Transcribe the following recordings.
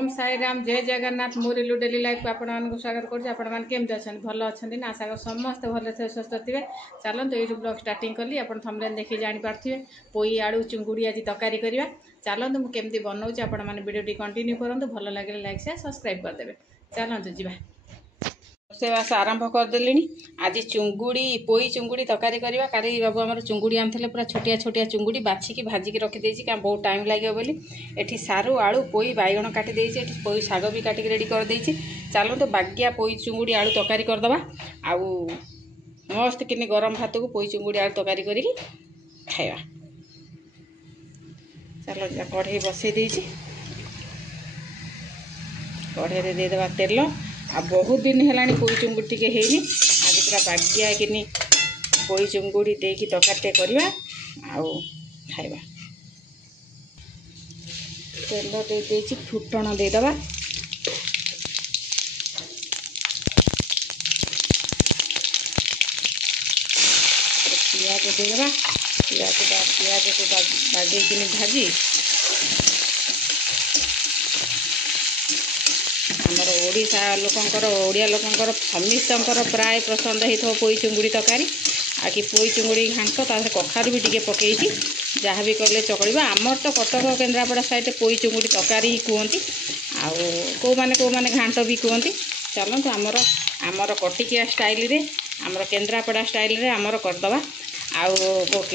ओम साई राम जय Jagannath मुरलू daily life को आपको स्वागत करमती अच्छा भल अच्छा ना आशा कर समस्त भल थे स्वस्थ थे। चलते ये ब्लॉग स्टार्टिंग कली आप थंबनेल देखी जापारे पोई आलू चिंगुड़ी आज तरकारी करवा। चलते मुझे बनाऊँ आपने वीडियो कंटिन्यू करूँ भल लगे लाइक शेयर सब्सक्राइब करदे। चलते जी रोषेईवास आरंभ करदेली। आज चुंगुड़ी पोई चुंगुड़ी तरकारी करवा। काली बाबू आम चुंगुड़ी आनी पूरा छोटिया छोटिया चुंगुड़ी बाछिकी भाजिकी रखीदे क्या बहुत टाइम लगे बोली एठी सारू आलू पोई बैगण काटिदे पोई शाग भी काटिक रेडी करदे। चलते बागिया पोई चुंगुड़ी आलू तरकारी करदे। आउ मस्त किनी गरम भात को पोई चुंगुड़ी आलू तरकारी करी खाइबा। चलो कढ़ई बसई देछि कढ़ई देदेबा तेल आ बहुत दिन है पोई चुंगुड़ी टी हैनी आज पूरा बागिया कि पोई चुंगुड़ी देकी तरकारी करवा आउ खाइबा। तेल दे फुटण देदेबा पियाज देदेबा पियाज को बागे भाजी आमर ओडिशा लोकंकर ओडिया लोकंकर समिस्तंकर प्राय पसंद होता पोई चुंगुड़ी तरकारी आ कि पोई चुंगुड़ी घांट तार कखारू भी टिके पकईची जहाँ भी कले चकड़ा। आमर तो कटक केन्द्रापड़ा साइड पोई चुंगुड़ी तरकारी ही कहती आने घांट भी कहती। चलते आमर कटिकिया स्टाइल रे आमर केन्द्रापड़ा स्टाइल रे आमर करदबा। आउ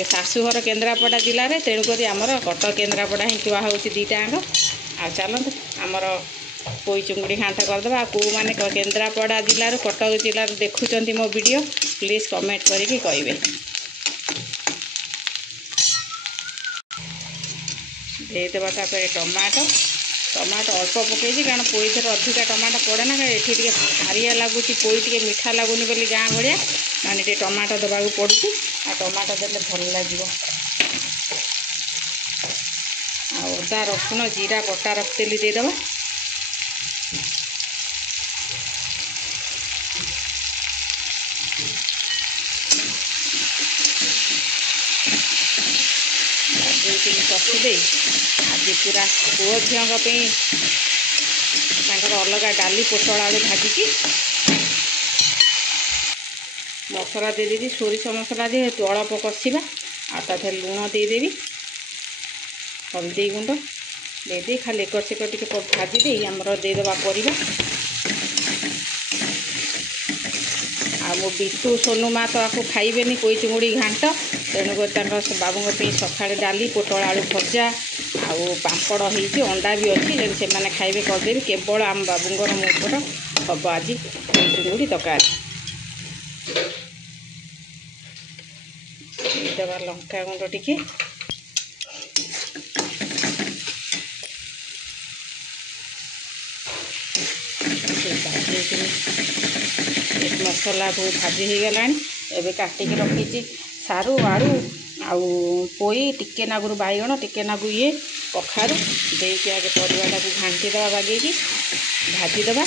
शाशुघर केन्द्रापड़ा जिले में तेणुक आमर कटक केन्द्रापड़ा ही थुआ हो दीटाक। आ चलते आमर पोई चुंगुड़ी घांट करदे। मैंने केन्द्रापड़ा जिलूर कटक जिलूर देखुं मो वीडियो प्लीज कमेंट करके कहे। देदेबा टमाटो टमाटो अल्प पकई कारण पोई थर अधिका टमाटो पड़े ना ये हारिया लगुच पोई टे मीठा लगुनि बोली गाँ भाया मैंने ये टमाटो देवाक पड़ू आ टमाटो देले भल लगे। अदा रसुण जीरा बटा रखिदेली देदेबा कषिदे। आज पूरा पुओ झील अलग डाली पोटल आलू भाजिकी मसला देदेवी सोरिष मसला जेहेतु अल्प कषा आ लुण देदेवी हल्दी गुंड दे खाली एकर सेकर टे भाजीदे आमर देदेबा परिबा। मो बिटू सोनू माँ तो आपको खाइबेनी पोई चुंगुड़ी घांट तेणुक बाबू सका डाली पोटल आलू भजा आउ पापड़ होती अंडा भी अच्छी जब से मैंने खाइबे करदेवी केवल आम बाबूंर मोटर हम आज पोई चुंगुड़ी तरकारी देवा लंका गुंड टिके मसला बहुत भाजी हो गला एवं काटिक रखी सारू आलू आउ पोई टिके नागुर बैगण टिके नागु ये कखारू देके आगे परिवाटा को घांटीदेवा बागे भाजीदेवा।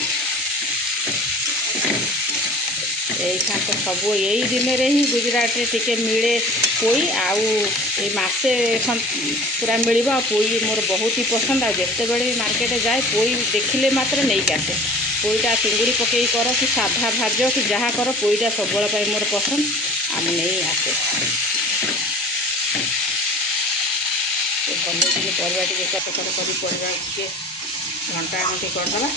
यही तो सब यही दिन में ही गुजरात रे टिके मिले पोई आउ मसे पूरा मिल पोई मोर बहुत ही पसंद आ जिते बड़े मार्केट जाए पोई देखिले मात्र नहीं आसे पोईटा चिंगुड़ी पकई कर कि साधा भाज कि जहाँ कर पोईटा सब मोर पसंद आम नहीं आसे भले टे परिवा टे कटकट कर परिवा टे घंटा घंटी करदे।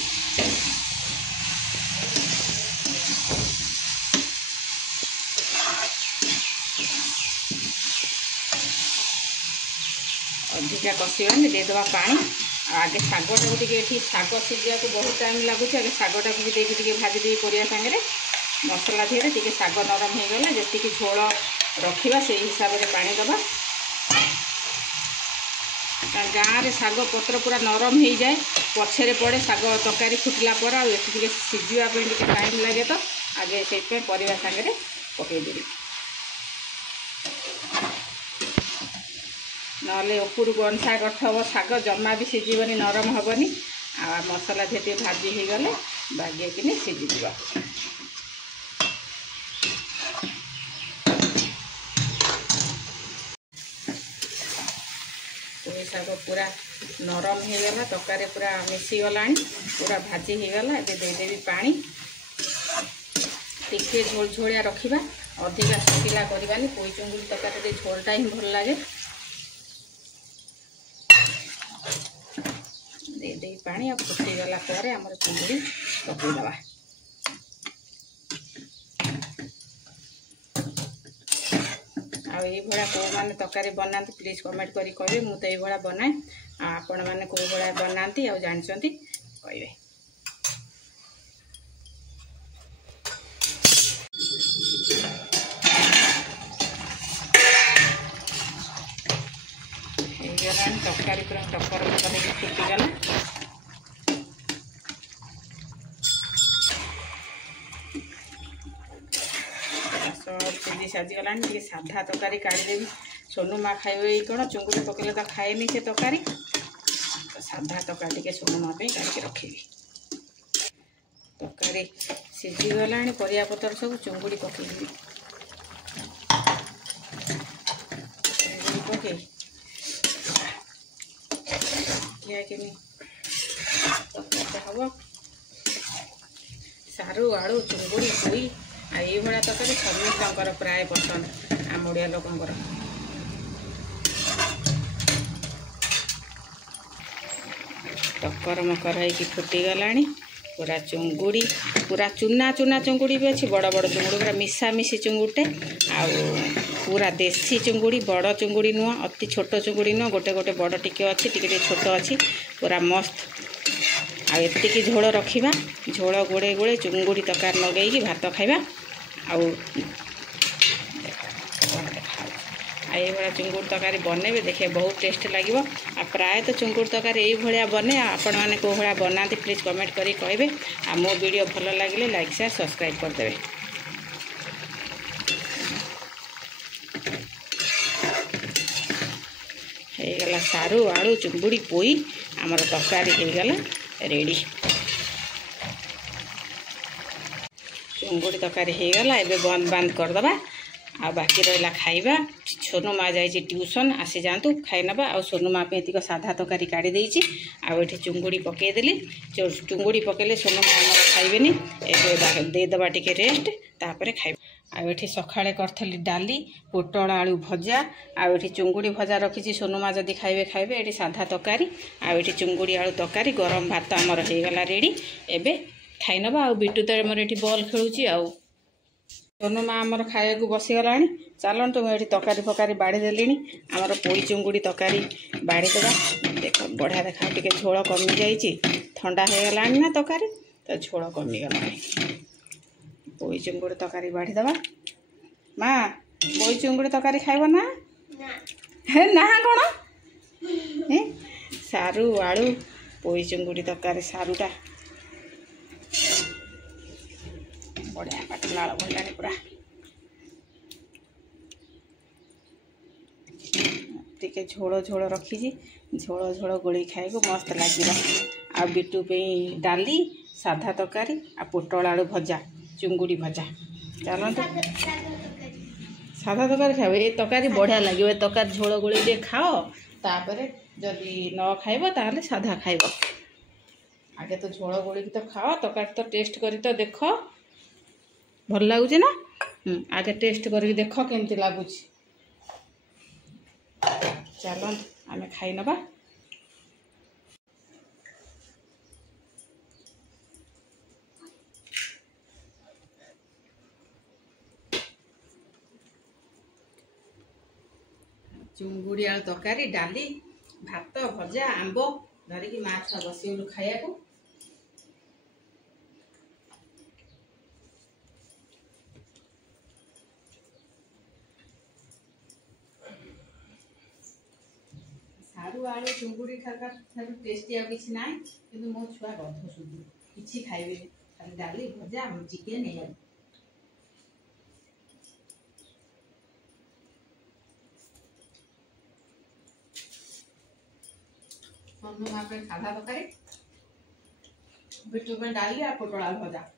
अधिका कषानी देदेबा पानी आगे शागटा को शाग सीझा को बहुत टाइम लगुच आगे शागटा को भी देखिए भाजीदेवी परिया सागर मसला धीरे टे शाग नरम हो गला जी झोल रखा से हिसाब से पानी दबा। गाँव में शाग पत्र पूरा नरम हो जाए पछरे पड़े शाग तरकारी फुटला पर आगे सीझापी टाइम लगे तो आगे से परिवा सागर पकईदेवी ना उपरक अंसा गठब शाग जमा भी सीझबनी नरम हेनी आ मसला झेटे भाजी हो गले बागे कि सीझीज। पोई शाग पूरा नरम हो गला तरकारी पूरा मिसीगला पूरा भाजी हो गला। ये देदेवी पानी टिके झोल झोलिया रखा अधिका शुखिला करवानी पोई चुंगुड़ी तरकारी झोलटा ही भल लगे। दे पानी आ फुटीगला आमर चुंगुड़ी पकईदवा। आई भाया कौ मैंने तरकारी बनाती प्लीज कमेंट करी कहे। मु तो ये बनाए आपण मैंने कौ भाया बनाती आ जानते कहे। तरकारी पूरा टकर फुटीगला। चिली साजिगला साधा तरकारी काढ़ीदेवी। सोनू माँ खाइबे कौन चुंगुड़ी पकड़े तो खाएनी से तरकारी तो साधा तरकारी टे सोनू माँ काढ़ी रखी। तरकारी सीझीगला परिया पतर सब चुंगुड़ी पकईदेवी। पकई हम सारू आलू चुंगुड़ी पोई ये भाया तरकारी समस्त प्राय पसंद आम ओडिया लोकंर। टकर मकर होगी फुटीगला पूरा चुंगुड़ी पूरा चूना चूना चुंगुड़ी भी अच्छी बड़ बड़ चुंगुड़ी पूरा मिसामिशी चुंगुड़े आ पूरा देसी चुंगुड़ी बड़ चुंगुड़ी नुह अति छोट चुंगुड़ी नुह गोटे गोटे बड़ टिके अच्छी टिके छोट अच्छी पूरा मस्त। आती झोल रखा झोल गोड़े गोड़े चुंगुड़ी तरकारी लगे भात खाइबा। ये भाया चुंगुड़ी तरकारी बनइबे देखे बहुत टेस्ट लगे। आ प्राय तो चुंगुड़ी तरकारी ये भाया बने आपण मैंने कौ भाया बनाती प्लीज कमेंट करी कहे। आ मो वीडियो भल लगे लाइक शेयर सब्सक्राइब करदे। गला सारू आलू चुंगुड़ी पोई आमर तरकारी होगला रेडी। चुंगुड़ी तरकारी होगला एबे बंद बंद करदबा। आ बाकी रहा खाइबा। सोनू माँ जाइए ट्यूशन आसी जातु खाई नवा। आ सोनू माँ पे साधा तरकारी काढ़ी देती आठी चुंगुड़ी पकईदेली। चुंगुड़ी पकईले सोनू माँ आमर खाइबेनी ए देदबा टिके रेस्ट तापर खाइबा। आठी सकाळे करी डाली पोटल आलू भजा आठी चुंगुड़ी भजा रखी सोनू माँ जदि खाइबे खाइबे। ये साधा तरकारी आठी चुंगुड़ी आलू तरकारी गरम भात आमर होगला रेडी। एबे खाई नवा। आ बिटू तो मोर ये बॉल खेलुची। आ सोनू माँ आमर खाया को बसीगला। चलतु मुझे तरकारी फकारी बाड़ी देली आमर पोई चुंगुड़ी तरकारी बाड़ीदबा। देख बढ़िया देखा टे झोल कमी जाइए ठंडा होगला ना तरकारी तो झोल कमीगला। पोई चुंगुड़ी तरकारी बाड़ीदबा। माँ पोई चुंगुड़ी तरकारी खाइब ना हे ना कौन सारू आलू पोई चुंगुड़ी तरकारी सारूटा बढ़िया पाटी नाल भरला पूरा टिके झोल झोल रखी झोल झोल गोली खाए मस्त लगे। आ बिटू पे डाली साधा तरकारी आ पोटल आलू भजा चुंगुड़ी भजा। चलते साधा तरकारी खाओ ये तरकारी बढ़िया लगे। ये तरकारी झोल गोली खाओ तापर जदि न खाइब ताहले साधा खाइब। आगे तो झोल गोली तो खाओ तरकारी तो टेस्ट करी तो देख भल लगुच ना। आगे टेस्ट करके देख केमती लगुच। चल आम खाई नवा। चुंगुड़ी आलू तरकारी डाली भात भजा आंब धरिकी माँ छुआ बसगलु खाया को। सारू आलू चुंगुड़ी खार टेस्टी आ किसी ना कि मो छुआ गध सुधु कि खाइबे खाली डाली भजा चिकेन है। सोनू माँ पे साधा तरकारी बिटू पे डाली आ पोटल आलू भजा।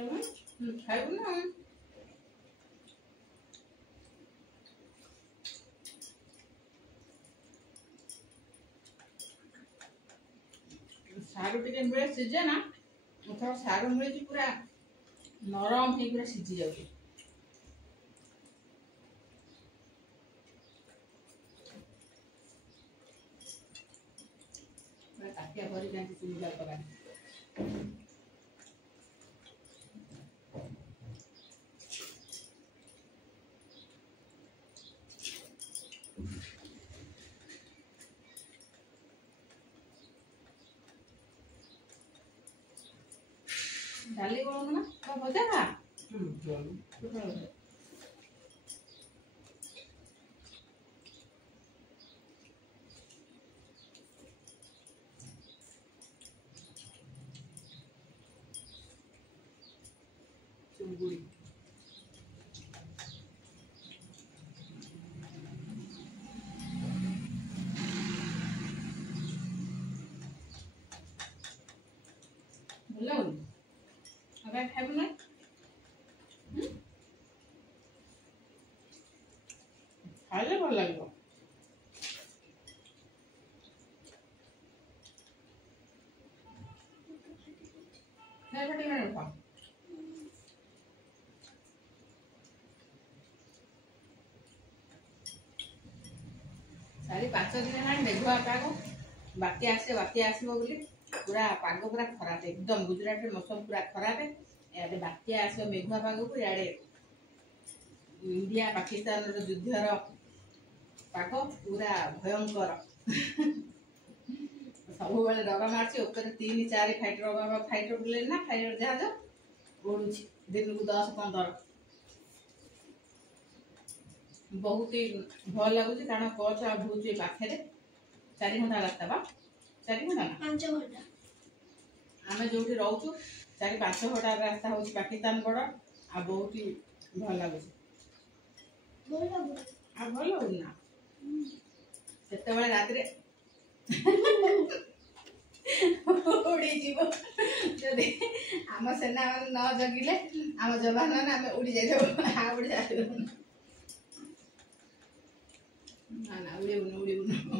ଖାଇବୁ ନା सारू टे मिले सीझे ना थोड़ा सारू मिले पूरा नरम ही पूरा सीझी जाऊँ ताकिया भरी जाती चुनी पका डाली बनाऊँ ना तो भजा खा चुंगुड़ी बोला अगर खाइब ना खाइले भल लगे सारी 5 दिन है मेघुआ पाग बात्या आसो बोली पूरा पाग पूरा खराब एकदम गुजरात में मौसम पूरा खराब है बात्या आसो मेघुआ पाग को याडे इंडिया पाकिस्तान युद्धर पाग पूरा भयंकर सब बेले डर मार्च 3-4 फाइटर बुले ना फाइटर जहाज उड़ू दिन को 10-15 बहुत ही भल लगुच कारण कच आ भूज पाखे 4 घंटा रास्ता बा 4 घंटा ना 5 घंटा आम जो रोचु 4-5 घंटा रास्ता हूँ पाकिस्तान बॉर्डर आ बहुत ही भल लगुच भल लगुना से रात उड़ी जीव जदि आम सेना न जगिले आम जवान आम उड़ी जाइए उड़ी जा ना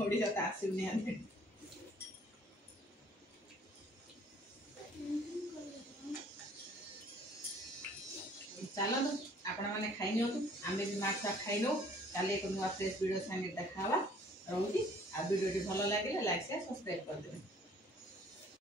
उड़ी जाता आसुनी चलो आपण मैंने खाई नि आम भी माछ खाई नौ कल एक नुआ फ्रेश वीडियो संगे देखा रोची आ वीडियो भल लगे लाइक शेयर सब्सक्राइब कर देवे।